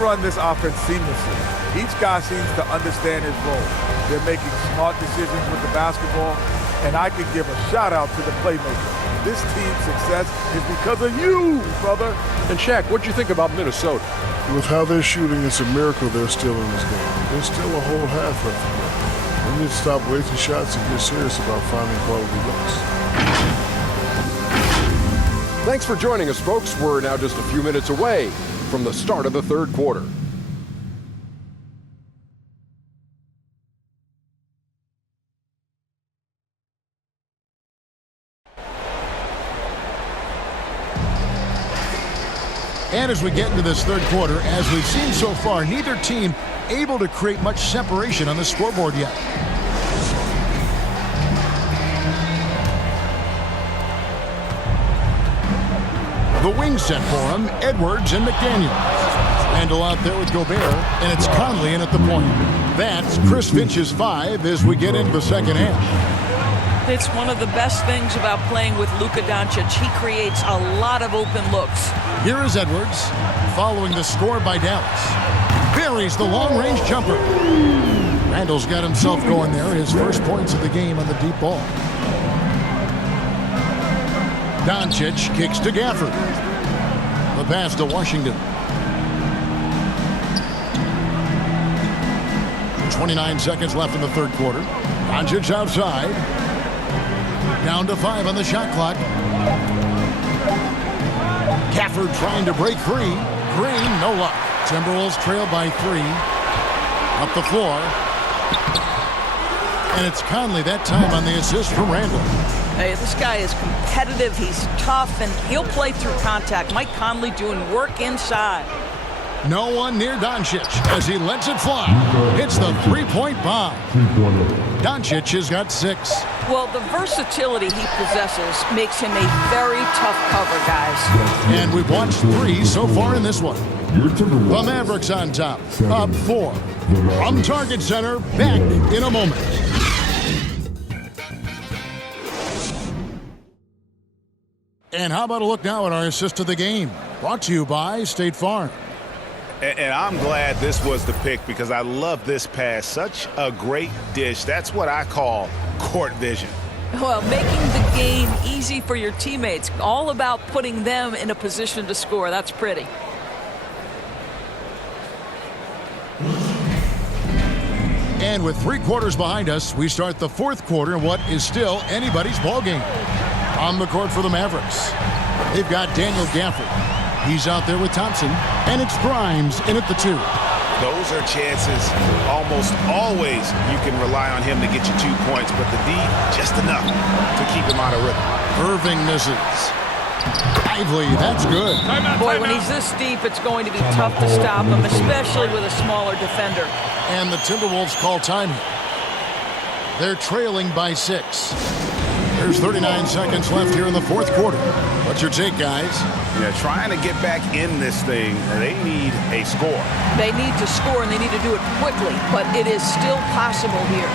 run this offense seamlessly. Each guy seems to understand his role. They're making smart decisions with the basketball, and I can give a shout-out to the playmaker. This team's success is because of you, brother. And Shaq, what'd you think about Minnesota? With how they're shooting, it's a miracle they're still in this game. There's still a whole half left to go. We need to stop wasting shots and get serious about finding quality looks. Thanks for joining us, folks. We're now just a few minutes away from the start of the third quarter. And as we get into this third quarter, as we've seen so far, neither team able to create much separation on the scoreboard yet. The wings set for him, Edwards and McDaniel. Randall out there with Gobert, and it's Conley in at the point. That's Chris Finch's 5 as we get into the second half. It's one of the best things about playing with Luka Doncic. He creates a lot of open looks. Here is Edwards, following the score by Dallas. Buries the long-range jumper. Randall's got himself going there, his first points of the game on the deep ball. Doncic kicks to Gafford. The pass to Washington. 29 seconds left in the third quarter. Doncic outside. Down to 5 on the shot clock. Gafford trying to break free. Green, no luck. Timberwolves trail by 3. Up the floor. And it's Conley that time on the assist from Randall. Hey, this guy is competitive. He's tough, and he'll play through contact. Mike Conley doing work inside. No one near Doncic as he lets it fly. Hits the three-point bomb. Doncic has got 6. Well, the versatility he possesses makes him a very tough cover, guys. And we've watched 3 so far in this one. The Mavericks on top, up 4. From Target Center, back in a moment. And how about a look now at our assist of the game? Brought to you by State Farm. And I'm glad this was the pick because I love this pass. Such a great dish. That's what I call court vision. Well, making the game easy for your teammates. All about putting them in a position to score. That's pretty. And with 3 quarters behind us, we start the fourth quarter in what is still anybody's ball game. On the court for the Mavericks, they've got Daniel Gafford. He's out there with Thompson, and it's Grimes in at the 2. Those are chances. Almost always you can rely on him to get you 2 points, but the D, just enough to keep him out of rhythm. Irving misses. Lively, that's good. Boy, when he's this deep, it's going to be tough to stop him, especially with a smaller defender. And the Timberwolves call time. They're trailing by 6. There's 39 seconds left here in the fourth quarter. What's your take, guys? Yeah, trying to get back in this thing, they need a score. They need to score, and they need to do it quickly, but it is still possible here.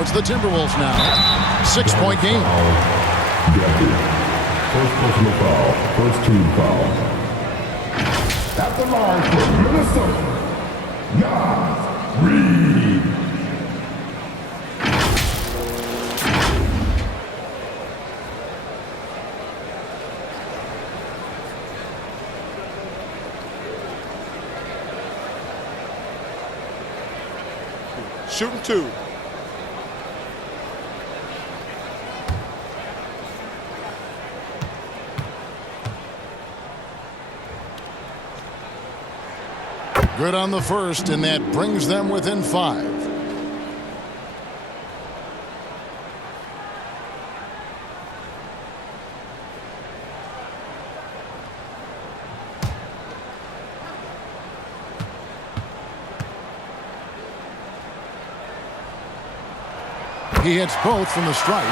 It's the Timberwolves now. 6-point game. First personal foul. First team foul. At the line for Minnesota, shooting 2. Good on the first, and that brings them within 5. He hits both from the stripe.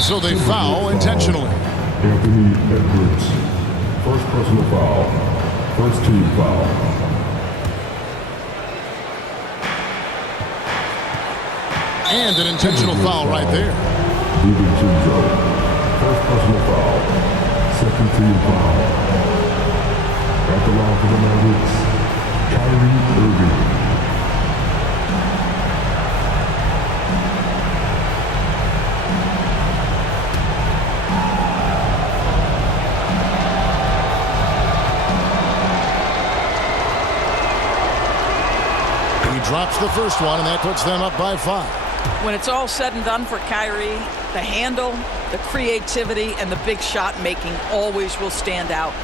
So they foul intentionally. Anthony Edwards. First personal foul. First team foul. And an intentional foul right there. DiVincenzo. First personal foul. Second team foul. At the line for the Mavericks, Kyrie Irving. Drops the first one, and that puts them up by 5. When it's all said and done for Kyrie, the handle, the creativity, and the big shot making always will stand out.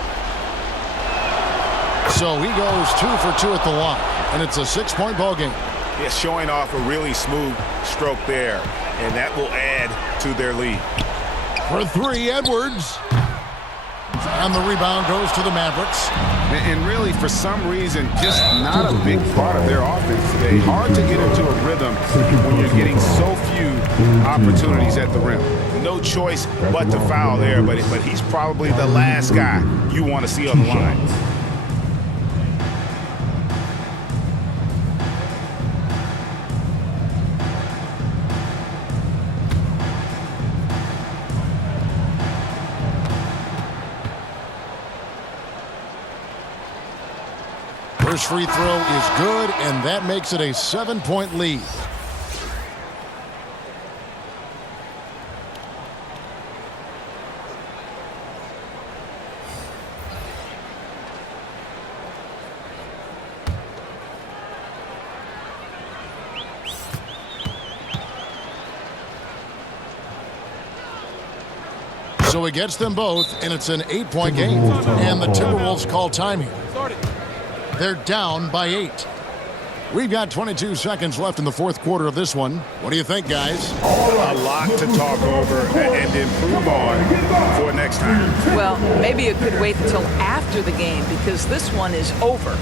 So he goes 2 for 2 at the line, and it's a 6-point ball game. Yeah, showing off a really smooth stroke there, and that will add to their lead. For 3, Edwards. And the rebound goes to the Mavericks. And really, for some reason, just not a big part of their offense today. Hard to get into a rhythm when you're getting so few opportunities at the rim. No choice but to foul there, but he's probably the last guy you want to see on the line. First free throw is good, and that makes it a 7-point lead. So he gets them both, and it's an 8-point game. And the Timberwolves call time here. They're down by 8. We've got 22 seconds left in the fourth quarter of this one. What do you think, guys? A lot to talk over and improve on for next time. Well, maybe it could wait until after the game because this one is over.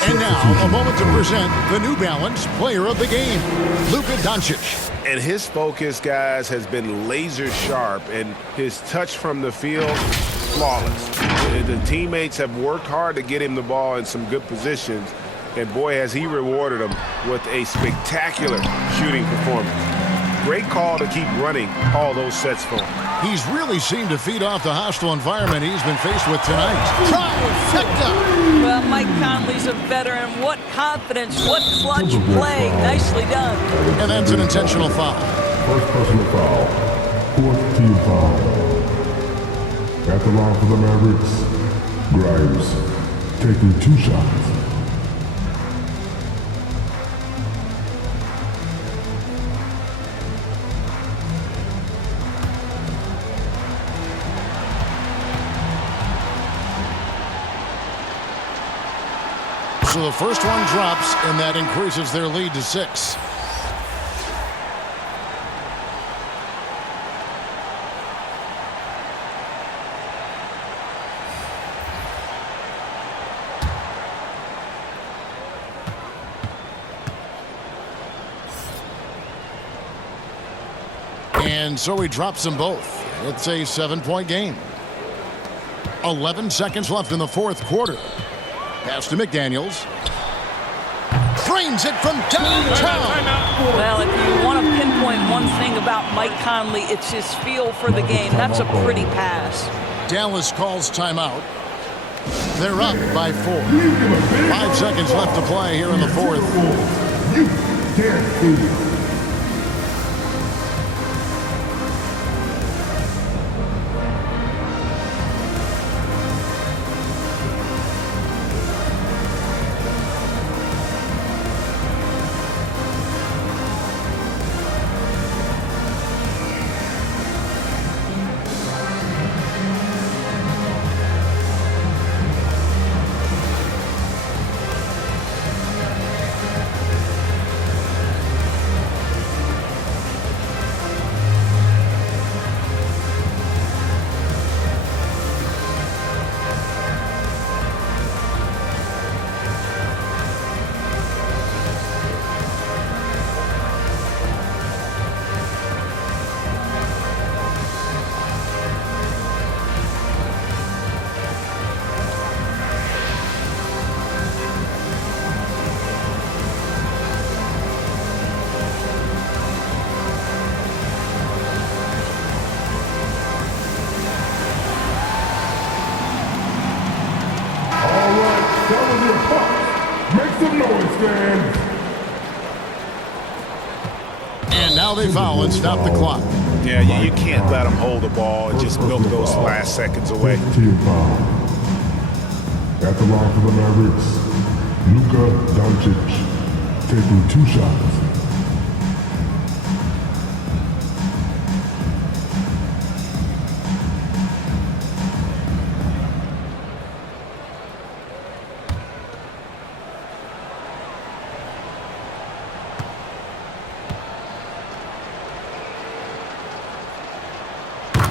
And now, a moment to present the New Balance Player of the Game, Luka Doncic. And his focus, guys, has been laser sharp, and his touch from the field, flawless. The teammates have worked hard to get him the ball in some good positions, and boy, has he rewarded them with a spectacular shooting performance. Great call to keep running all those sets for him. He's really seemed to feed off the hostile environment he's been faced with tonight. Fecha! Well, Mike Conley's a veteran. What confidence, what clutch play. Nicely done. And that's an intentional foul. First personal foul. Fourth team foul. At the line for the Mavericks, Grimes taking 2 shots. So the first one drops, and that increases their lead to 6. And so he drops them both. It's a 7-point game. 11 seconds left in the fourth quarter. Pass to McDaniels. Drains it from downtown. Well, if you want to pinpoint one thing about Mike Conley, it's his feel for the game. That's a pretty pass. Dallas calls timeout. They're up by 4. 5 seconds left to play here in the fourth. You can't do. And now they foul and stop the clock. Yeah, you can't let them hold the ball and just milk those last seconds away. Team foul. At the line for the Mavericks, Luka Doncic taking 2 shots.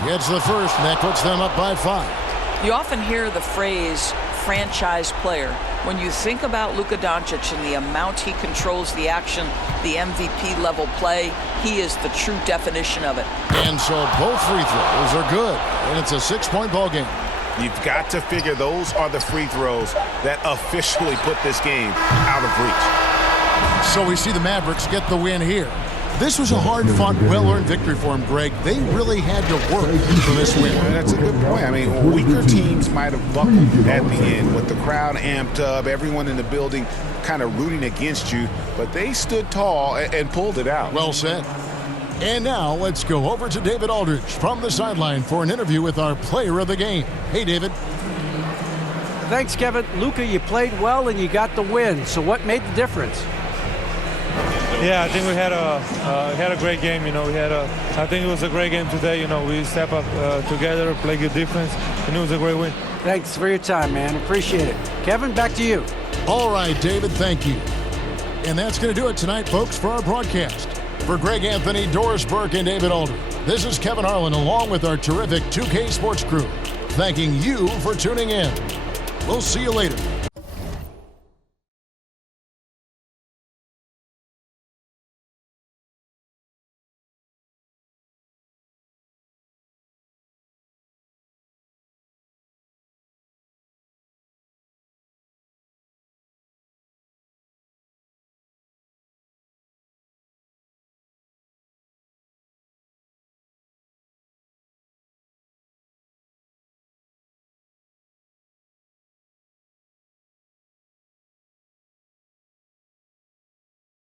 Gets the first, and that puts them up by 5. You often hear the phrase franchise player. When you think about Luka Doncic and the amount he controls the action, the MVP level play, he is the true definition of it. And so both free throws are good, and it's a 6-point ball game. You've got to figure those are the free throws that officially put this game out of reach. So we see the Mavericks get the win here. This was a hard-fought, well-earned victory for him, Greg. They really had to work for this win. That's a good point. I mean, weaker teams might have buckled at the end with the crowd amped up, everyone in the building kind of rooting against you, but they stood tall and pulled it out. Well said. And now let's go over to David Aldridge from the sideline for an interview with our player of the game. Hey, David. Thanks, Kevin. Luka, you played well and you got the win. So what made the difference? Yeah, I think we had a great game. You know, I think it was a great game today. You know, we step up together, play good defense, and it was a great win. Thanks for your time, man. Appreciate it. Kevin, back to you. All right, David, thank you. And that's going to do it tonight, folks, for our broadcast. For Greg Anthony, Doris Burke, and David Aldridge, this is Kevin Harlan along with our terrific 2K Sports crew, thanking you for tuning in. We'll see you later.